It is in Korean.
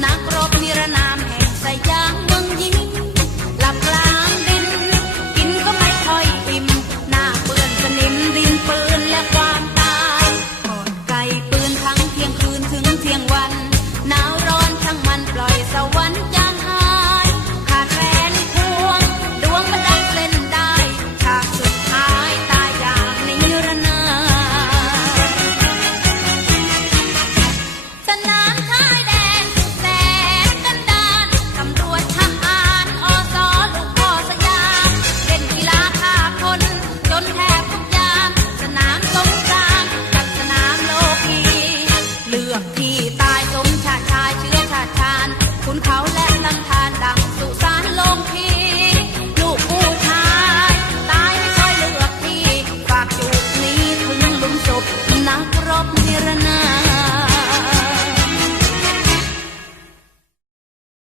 나